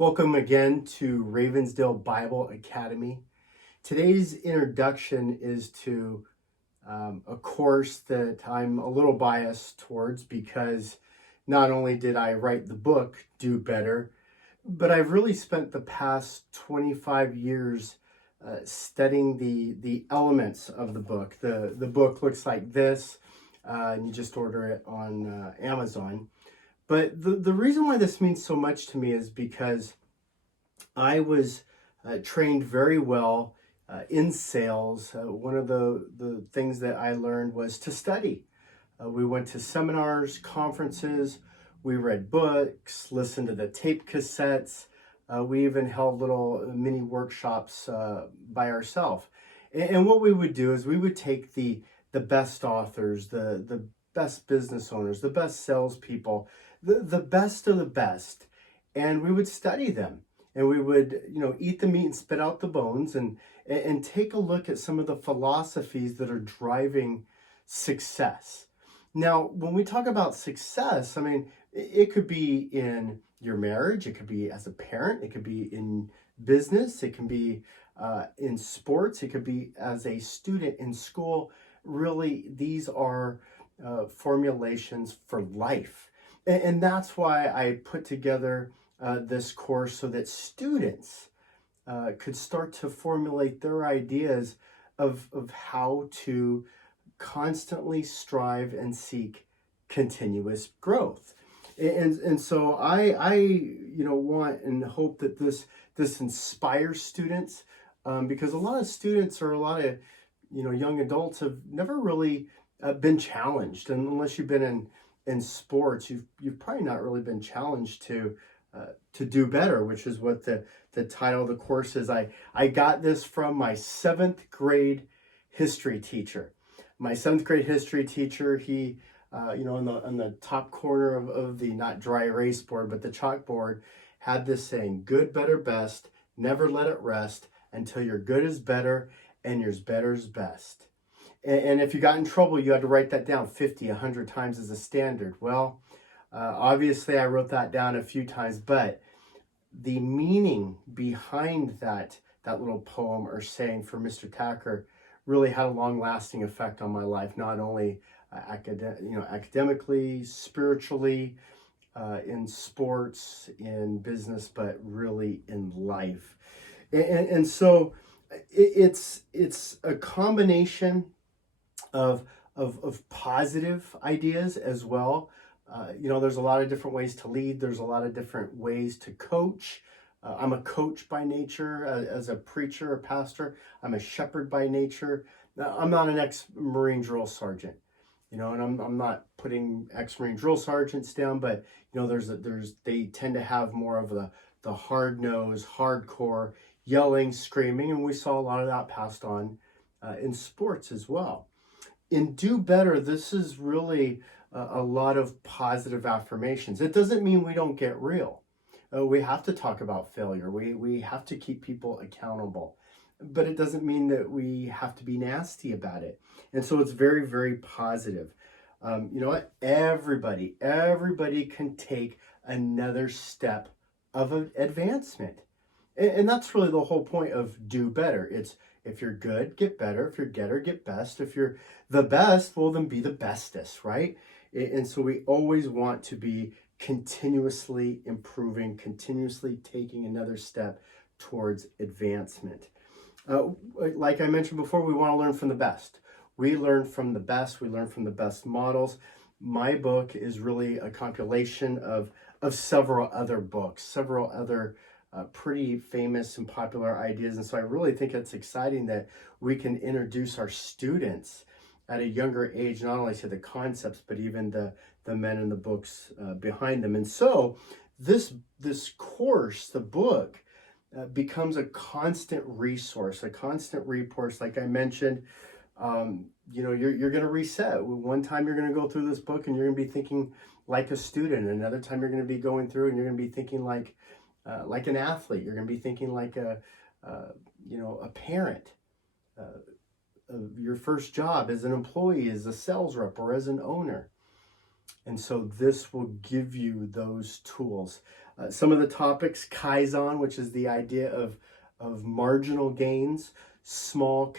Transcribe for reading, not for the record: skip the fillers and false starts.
Welcome again to Ravensdale Bible Academy. Today's introduction is to a course that I'm a little biased towards because not only did I write the book, Do Better, but I've really spent the past 25 years studying the elements of the book. The book looks like this, and you just order it on Amazon. But the reason why this means so much to me is because I was trained very well in sales. One of the things that I learned was to study. We went to seminars, conferences, we read books, listened to the tape cassettes. We even held little mini workshops by ourselves. And what we would do is we would take the best authors, the best business owners, the best salespeople, the best of the best, and we would study them. And we would, eat the meat and spit out the bones, and take a look at some of the philosophies that are driving success. Now, when we talk about success, I mean, it could be in your marriage, it could be as a parent, it could be in business, it can be in sports, it could be as a student in school. Really, these are formulations for life. And that's why I put together this course so that students could start to formulate their ideas of how to constantly strive and seek continuous growth. And so I want and hope that this inspires students, because a lot of students or a lot of young adults have never really been challenged, and unless you've been in sports, you've probably not really been challenged to do better, which is what the title of the course is. I got this from my seventh grade history teacher. My seventh grade history teacher, he, on the top corner of the not dry erase board, but the chalkboard, had this saying, good, better, best, never let it rest until your good is better and your better is best. And if you got in trouble, you had to write that down 50, 100 times as a standard. Well, obviously, I wrote that down a few times, but the meaning behind that little poem or saying for Mr. Tacker really had a long-lasting effect on my life, not only academically, spiritually, in sports, in business, but really in life. And so it's a combination of positive ideas as well. There's a lot of different ways to lead. There's a lot of different ways to coach. I'm a coach by nature, as a preacher, a pastor. I'm a shepherd by nature. I'm not an ex-Marine drill sergeant, and I'm not putting ex-Marine drill sergeants down, but they tend to have more of the hard-nosed, hardcore, yelling, screaming, and we saw a lot of that passed on in sports as well. In Do Better, this is really a lot of positive affirmations. It doesn't mean we don't get real. We have to talk about failure. We have to keep people accountable. But it doesn't mean that we have to be nasty about it. And so it's very, very positive. You know what? Everybody can take another step of advancement. And that's really the whole point of Do Better. It's if you're good, get better. If you're getter, get best. If you're the best, well, then be the bestest, right? And so we always want to be continuously improving, continuously taking another step towards advancement. Like I mentioned before, we want to learn from the best. We learn from the best. We learn from the best models. My book is really a compilation of several other books, several other pretty famous and popular ideas. And so I really think it's exciting that we can introduce our students at a younger age, not only to the concepts, but even the men and the books behind them. And so this course, the book, becomes a constant resource, like I mentioned. You're going to reset. One time you're going to go through this book and you're going to be thinking like a student. Another time you're going to be going through and you're going to be thinking like an athlete. You're going to be thinking like a parent. Your first job as an employee, as a sales rep, or as an owner. And so this will give you those tools. Some of the topics, Kaizen, which is the idea of marginal gains, small